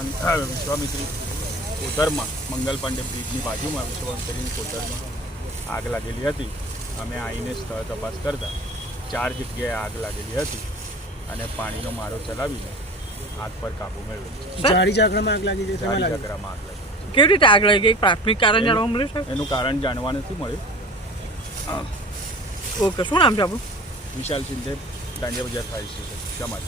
વિશ્વામિત્રી કોતરમાં મંગલ પાંડે બ્રિજની બાજુમાં વિશ્વામિત્રીની કોતરમાં આગ લાગેલી હતી. અમે આવીને સ્થળ તપાસ કરતા 4 જગ્યાએ આગ લાગેલી હતી અને પાણીનો મારો ચલાવીને આગ પર કાબૂ મેળવ્યો. જાડી ઝાકરામાં આગ લાગી છે. જાડી ઝાકરામાં આગ લાગી. કેવી રીતે આગ લાગી? પ્રાથમિક કારણ જાણવા મળ્યું છે? એનું કારણ જાણવા નથી મળ્યું. ઓકે, શું નામ છે આપણું? વિશાલ સિંધે, દાંડિયા બજાર ફાયર સ્ટેશન, સમાજ.